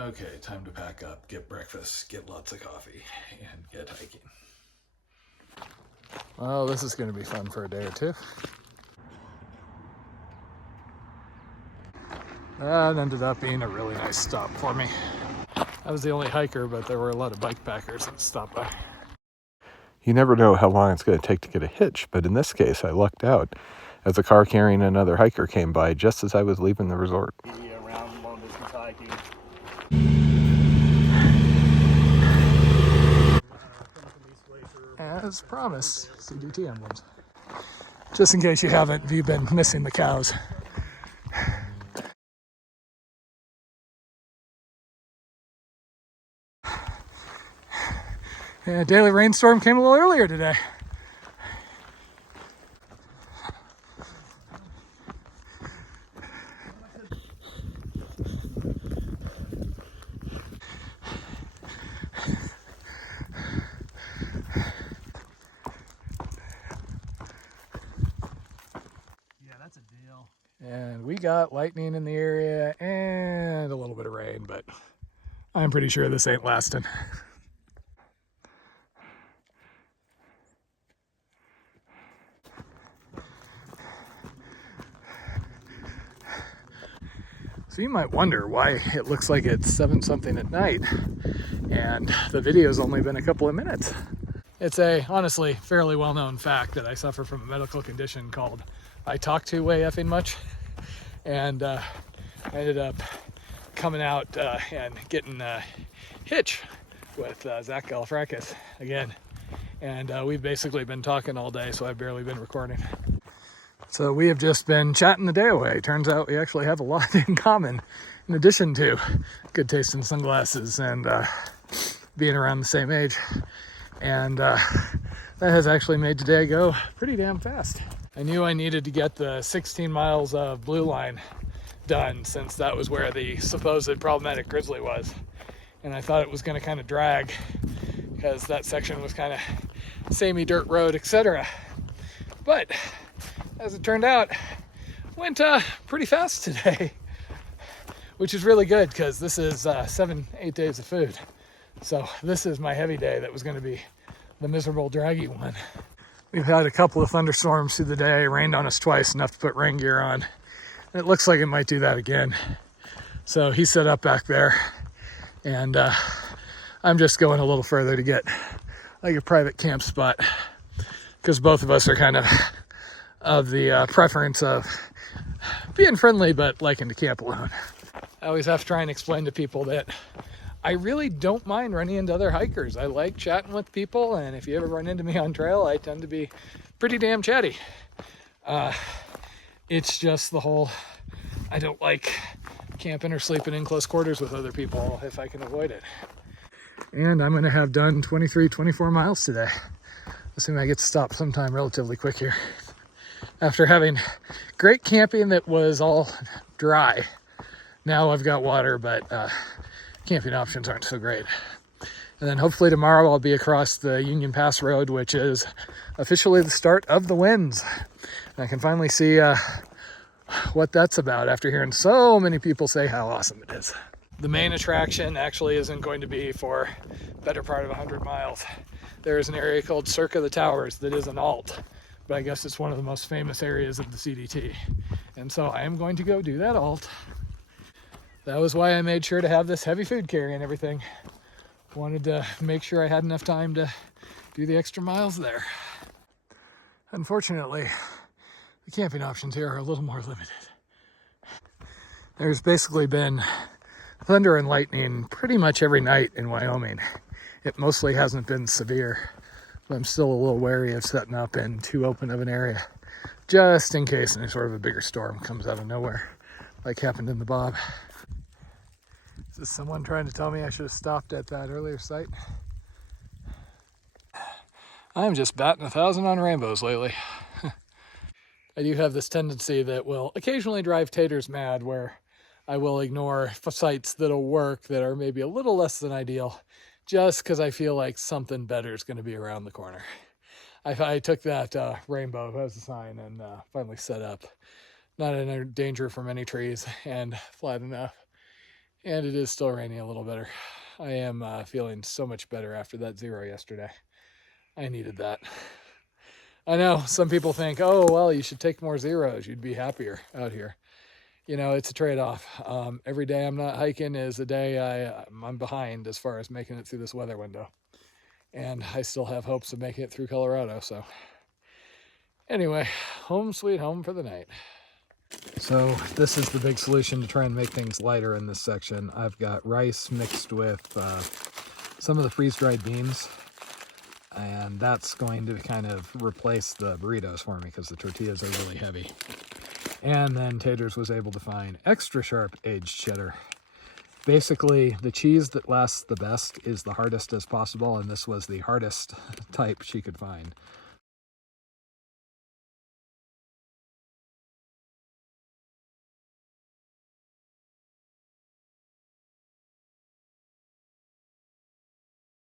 Okay, time to pack up, get breakfast, get lots of coffee, and get hiking. Well, this is going to be fun for a day or two. That ended up being a really nice stop for me. I was the only hiker, but there were a lot of bike packers that stopped by. You never know how long it's going to take to get a hitch, but in this case, I lucked out as a car carrying another hiker came by just as I was leaving the resort. Around long distance hiking. As promised, CDT emblems. Just in case you haven't, if you've been missing the cows. Yeah, daily rainstorm came a little earlier today. Yeah, that's a deal. And we got lightning in the area and a little bit of rain, but I'm pretty sure this ain't lasting. So you might wonder why it looks like it's 7 something at night and the video's only been a couple of minutes. It's a honestly fairly well-known fact that I suffer from a medical condition called I talk too way effing much, and I ended up coming out and getting a hitch with Zach Galifianakis again, and we've basically been talking all day, so I've barely been recording. So we have just been chatting the day away. Turns out we actually have a lot in common, in addition to good taste in sunglasses and being around the same age. And that has actually made today go pretty damn fast. I knew I needed to get the 16 miles of blue line done, since that was where the supposed problematic grizzly was. And I thought it was going to kind of drag because that section was kind of samey dirt road, etc. But as it turned out, went pretty fast today, which is really good because this is 7-8 days of food. So this is my heavy day that was going to be the miserable, draggy one. We've had a couple of thunderstorms through the day, rained on us twice, enough to put rain gear on. And it looks like it might do that again. So he's set up back there, and I'm just going a little further to get like a private camp spot, because both of us are kind of the preference of being friendly but liking to camp alone. I always have to try and explain to people that I really don't mind running into other hikers. I like chatting with people, and if you ever run into me on trail, I tend to be pretty damn chatty. It's just the whole, I don't like camping or sleeping in close quarters with other people if I can avoid it. And I'm gonna have done 24 miles today. Assuming I get to stop sometime relatively quick here. After having great camping that was all dry, now I've got water, but camping options aren't so great. And then hopefully tomorrow I'll be across the Union Pass Road, which is officially the start of the winds. And I can finally see what that's about after hearing so many people say how awesome it is. The main attraction actually isn't going to be for the better part of 100 miles. There is an area called Circa the Towers that is an alt, but I guess it's one of the most famous areas of the CDT. And so I am going to go do that alt. That was why I made sure to have this heavy food carry and everything. Wanted to make sure I had enough time to do the extra miles there. Unfortunately, the camping options here are a little more limited. There's basically been thunder and lightning pretty much every night in Wyoming. It mostly hasn't been severe, but I'm still a little wary of setting up in too open of an area, just in case any sort of a bigger storm comes out of nowhere, like happened in the Bob. Is this someone trying to tell me I should have stopped at that earlier site? I'm just batting 1,000 on rainbows lately. I do have this tendency that will occasionally drive taters mad, where I will ignore sites that'll work that are maybe a little less than ideal, just because I feel like something better is going to be around the corner. I took that rainbow as a sign and finally set up. Not in danger from any trees and flat enough. And it is still raining a little better. I am feeling so much better after that 0 yesterday. I needed that. I know some people think, oh, well, you should take more 0s. You'd be happier out here. You know, it's a trade-off. Every day I'm not hiking is a day I'm behind as far as making it through this weather window. And I still have hopes of making it through Colorado. So anyway, home sweet home for the night. So this is the big solution to try and make things lighter in this section. I've got rice mixed with some of the freeze-dried beans. And that's going to kind of replace the burritos for me because the tortillas are really heavy. And then Taters was able to find extra sharp aged cheddar. Basically, the cheese that lasts the best is the hardest as possible, and this was the hardest type she could find.